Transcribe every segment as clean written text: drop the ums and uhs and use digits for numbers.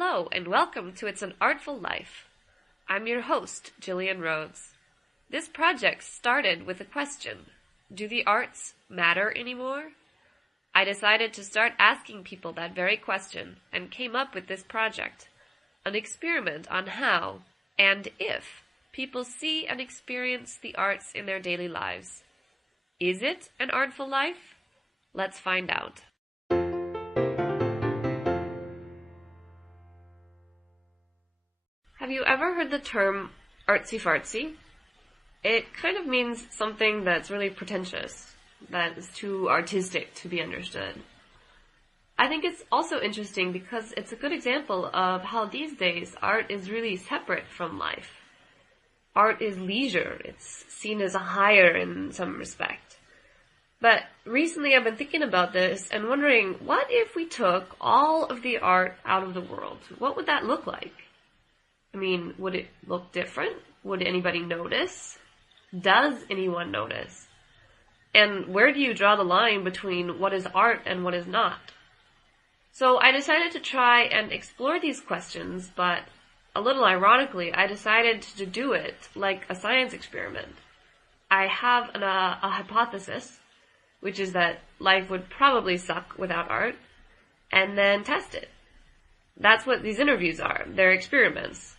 Hello, and welcome to It's an Artful Life. I'm your host, Jillian Rhodes. This project started with a question: do the arts matter anymore? I decided to start asking people that very question and came up with this project, an experiment on how, and if, people see and experience the arts in their daily lives. Is it an artful life? Let's find out. Have you ever heard the term artsy-fartsy? It kind of means something that's really pretentious, that is too artistic to be understood. I think it's also interesting because it's a good example of how these days art is really separate from life. Art is leisure. It's seen as a higher in some respect. But recently I've been thinking about this and wondering, what if we took all of the art out of the world? What would that look like? I mean, would it look different? Would anybody notice? Does anyone notice? And where do you draw the line between what is art and what is not? So I decided to try and explore these questions, but a little ironically, I decided to do it like a science experiment. I have a hypothesis, which is that life would probably suck without art, and then test it. That's what these interviews are. They're experiments.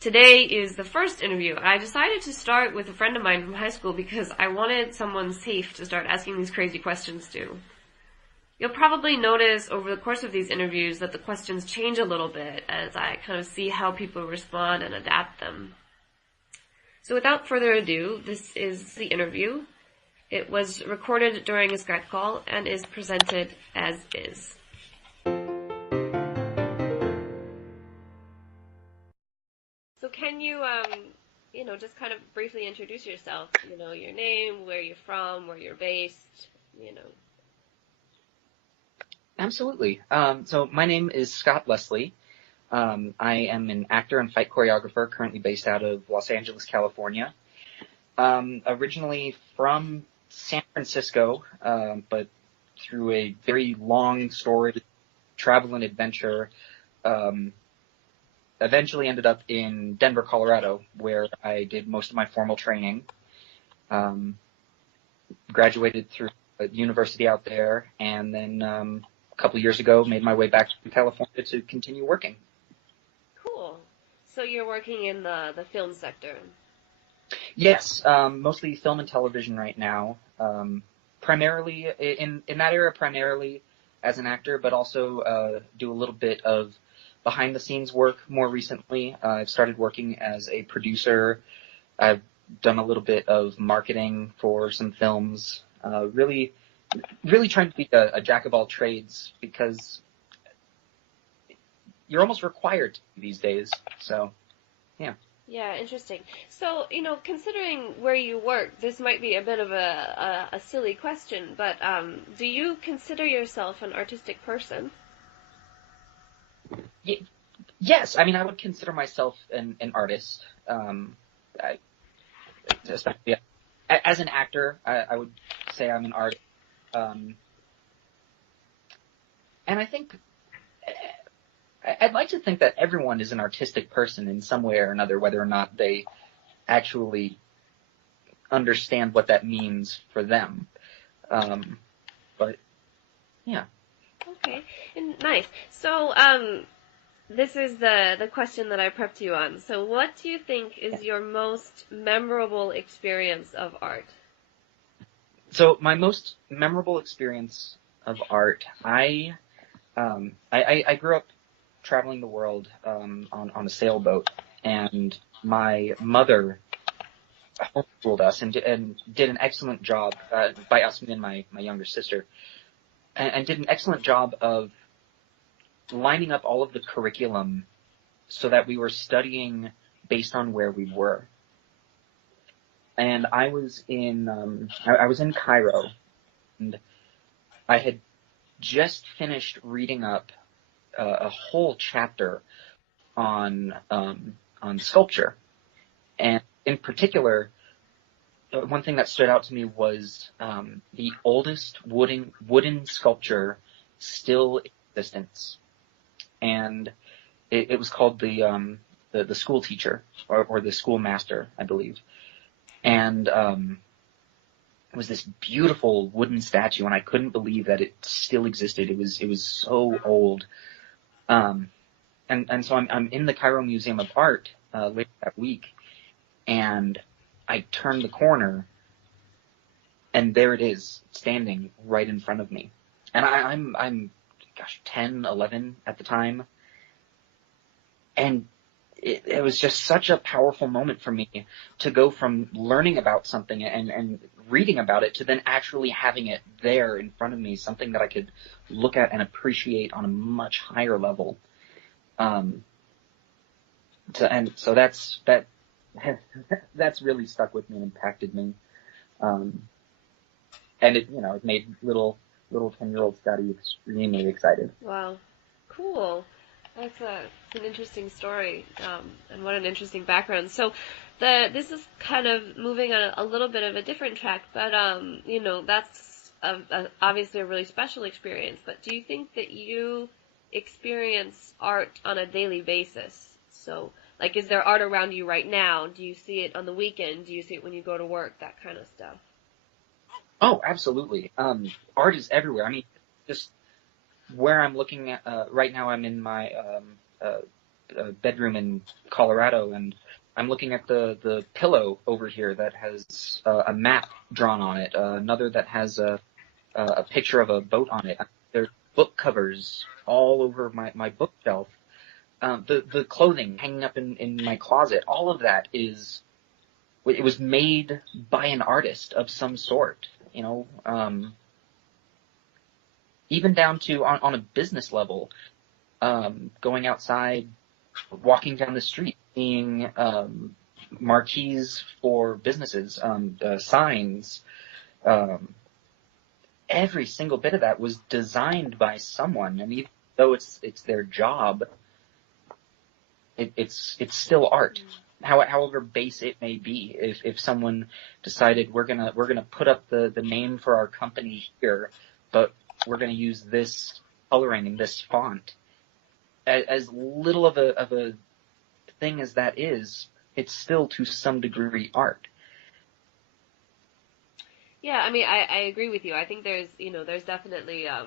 Today is the first interview. I decided to start with a friend of mine from high school because I wanted someone safe to start asking these crazy questions to. You'll probably notice over the course of these interviews that the questions change a little bit as I kind of see how people respond and adapt them. So without further ado, this is the interview. It was recorded during a Skype call and is presented as is. So can you, just kind of briefly introduce yourself, your name, where you're from, where you're based, Absolutely. So my name is Scott Leslie. I am an actor and fight choreographer currently based out of Los Angeles, California. Originally from San Francisco, but through a very long, storied travel and adventure, eventually ended up in Denver, Colorado, where I did most of my formal training. Graduated through a university out there, and then a couple of years ago made my way back to California to continue working. Cool. So you're working in the film sector? Yes, mostly film and television right now. Primarily in that era, primarily as an actor, but also do a little bit of behind the scenes work more recently. I've started working as a producer. I've done a little bit of marketing for some films. Really trying to be a jack of all trades because you're almost required to these days. So, yeah. Yeah, interesting. So, considering where you work, this might be a bit of a silly question, but do you consider yourself an artistic person? Yes, I mean, I would consider myself an artist. Especially as an actor, I would say I'm an artist. And I think I'd like to think that everyone is an artistic person in some way or another, whether or not they actually understand what that means for them. But yeah. Okay, nice. So, this is the question that I prepped you on. So what do you think is your most memorable experience of art? So my most memorable experience of art, I grew up traveling the world on a sailboat, and my mother homeschooled us and did an excellent job, by us, me and my younger sister, and did an excellent job of lining up all of the curriculum so that we were studying based on where we were. And I was in Cairo, and I had just finished reading up a whole chapter on sculpture, and in particular, one thing that stood out to me was the oldest wooden sculpture still in existence. And it was called the school teacher or the school master, I believe. And, it was this beautiful wooden statue, and I couldn't believe that it still existed. It was so old. And so I'm in the Cairo Museum of Art, later that week, and I turn the corner, and there it is, standing right in front of me. And I'm, gosh, 10, 11 at the time. And it was just such a powerful moment for me to go from learning about something and reading about it to then actually having it there in front of me, something that I could look at and appreciate on a much higher level. So that's really stuck with me and impacted me. And it made little 10-year-old Scotty extremely excited. Wow. Cool. It's an interesting story, and what an interesting background. So, this is kind of moving on a little bit of a different track, but that's obviously a really special experience. But do you think that you experience art on a daily basis? So, like, is there art around you right now? Do you see it on the weekend? Do you see it when you go to work? That kind of stuff. Oh, absolutely. Art is everywhere. I mean, just where I'm looking at right now, I'm in my bedroom in Colorado, and I'm looking at the pillow over here that has a map drawn on it, another that has a picture of a boat on it. There's book covers all over my bookshelf. The clothing hanging up in my closet, all of that it was made by an artist of some sort, even down to on a business level, going outside, walking down the street, seeing marquees for businesses, signs. Every single bit of that was designed by someone, and even though it's their job, it's still art. However base it may be. If someone decided we're gonna put up the name for our company here, but we're going to use this coloring and this font. As little of a thing as that is, it's still to some degree art. Yeah, I mean, I agree with you. I think there's definitely a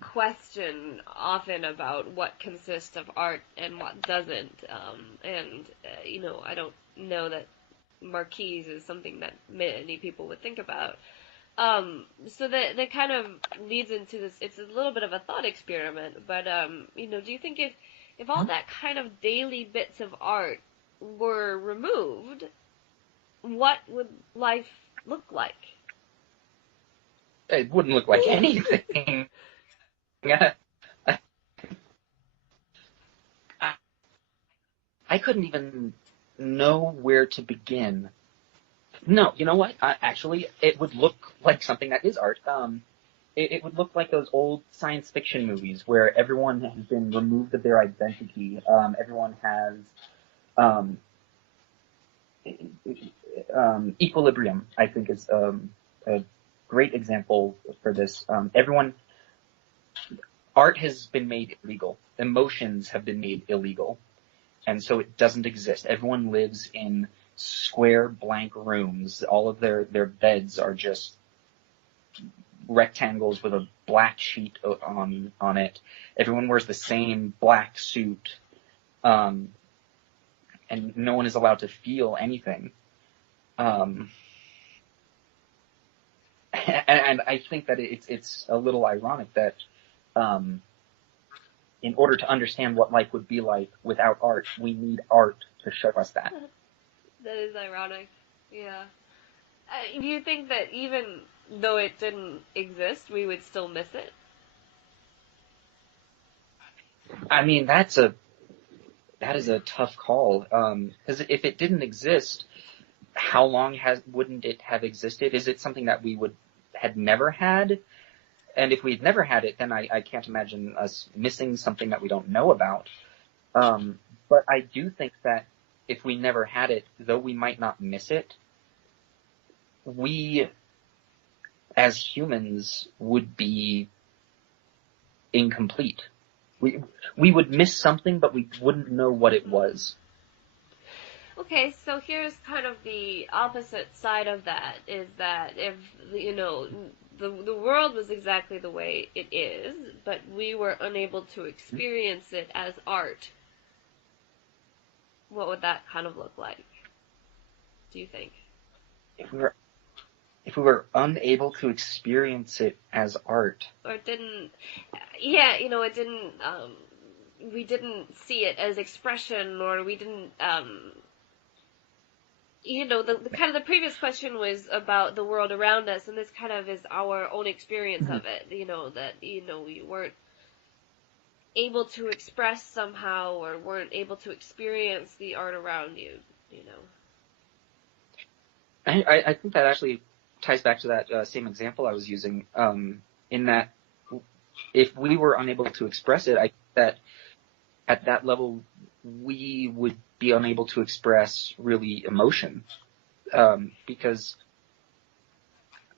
question often about what consists of art and what doesn't. I don't know that marquees is something that many people would think about. So that kind of leads into this. It's a little bit of a thought experiment, but do you think if all that kind of daily bits of art were removed, what would life look like? It wouldn't look like anything. I couldn't even know where to begin. No, you know what? Actually, it would look like something that is art. It would look like those old science fiction movies where everyone has been removed of their identity. Everyone has equilibrium, I think, is a great example for this. Art has been made illegal. Emotions have been made illegal. And so it doesn't exist. Everyone lives in square blank rooms. All of their beds are just rectangles with a black sheet on it. Everyone wears the same black suit, and no one is allowed to feel anything. And I think that it's a little ironic that in order to understand what life would be like without art, we need art to show us that. That is ironic. Yeah. Do you think that even though it didn't exist, we would still miss it? I mean, that is a tough call. Because if it didn't exist, how long wouldn't it have existed? Is it something that we had never had? And if we'd never had it, then I can't imagine us missing something that we don't know about. But I do think that if we never had it, though we might not miss it, we, as humans, would be incomplete. we would miss something, but we wouldn't know what it was. Okay, so here's kind of the opposite side of that, is that if, the world was exactly the way it is, but we were unable to experience it as art, what would that kind of look like, do you think? If we were unable to experience it as art. Or it didn't, yeah, it didn't, we didn't see it as expression, or we didn't, the kind of the previous question was about the world around us, and this kind of is our own experience of it. That we weren't able to express somehow, or weren't able to experience the art around you. I think that actually ties back to that same example I was using. In that, if we were unable to express it, I think that at that level we would be unable to express really emotion, because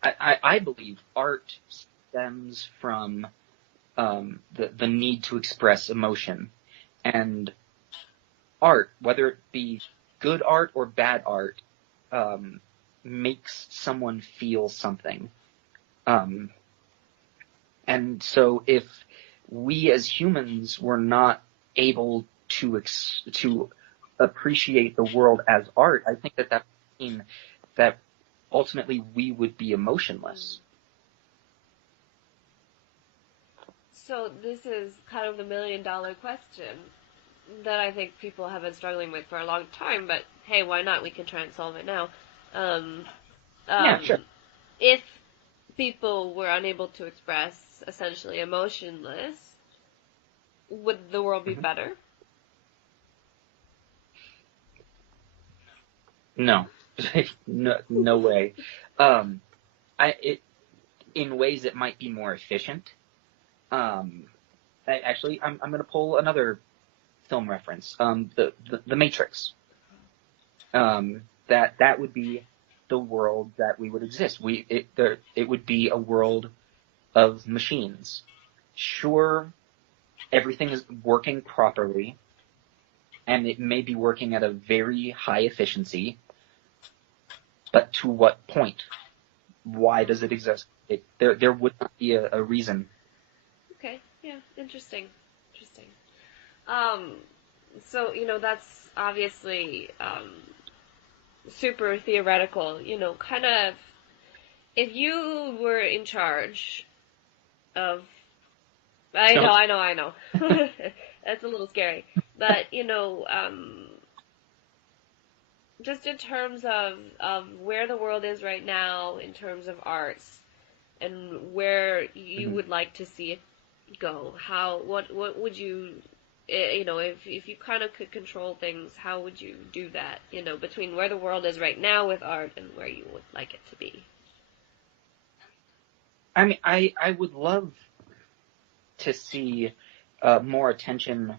I believe art stems from the need to express emotion, and art, whether it be good art or bad art, makes someone feel something. And so if we as humans were not able to appreciate the world as art, I think that would mean that ultimately we would be emotionless. So this is kind of the $1 million question that I think people have been struggling with for a long time, but hey, why not? We can try and solve it now. Yeah, sure. If people were unable to express essentially emotionless, would the world be better? No. No way. In ways it might be more efficient. Actually, I'm going to pull another film reference. The Matrix. That would be the world that we would exist. It would be a world of machines. Sure, everything is working properly, and it may be working at a very high efficiency, but to what point? Why does it exist? There would not be a reason. Okay, yeah, interesting. So, that's obviously super theoretical, kind of, if you were in charge of, I know. That's a little scary. But, just in terms of where the world is right now, in terms of arts, and where you would like to see it go, what would you, if you kind of could control things, how would you do that, between where the world is right now with art and where you would like it to be? I mean, I would love to see more attention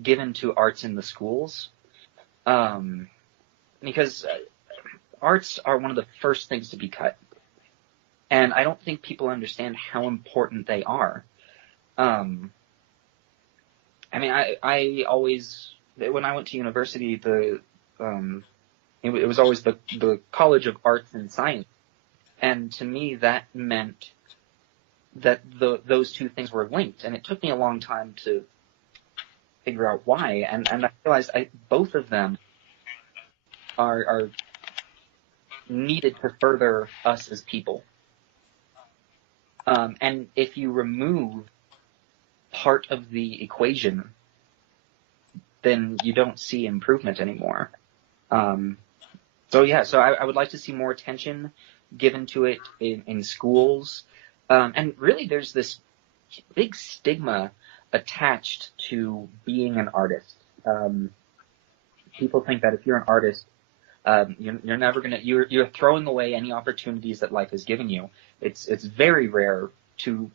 given to arts in the schools, because arts are one of the first things to be cut, and I don't think people understand how important they are. I mean, I always, when I went to university, it was always the College of Arts and Science, and to me that meant that those two things were linked, and it took me a long time to figure out why, and I realized both of them are needed to further us as people. And if you remove part of the equation, then you don't see improvement anymore. So I would like to see more attention given to it in schools. And really there's this big stigma attached to being an artist. People think that if you're an artist, you're never you're throwing away any opportunities that life has given you. It's very rare to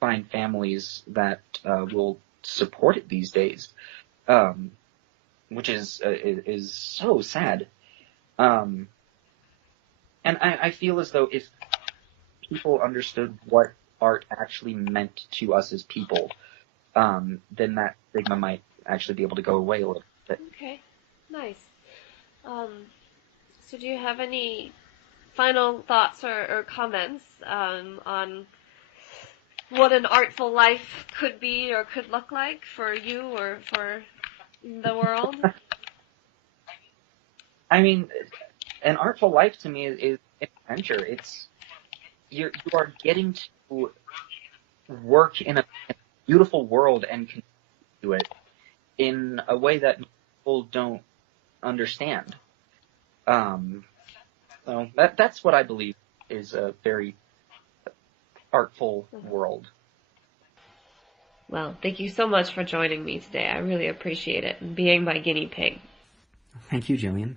find families that will support it these days, which is so sad. And I feel as though if people understood what art actually meant to us as people, then that stigma might actually be able to go away a little bit. Okay, nice. So do you have any final thoughts or comments on what an artful life could be or could look like for you or for the world? I mean, an artful life to me is an adventure. You are getting to work in a beautiful world and can do it in a way that people don't understand. So that's what I believe is a very artful world. Well, thank you so much for joining me today. I really appreciate it and being my guinea pig. Thank you, Jillian.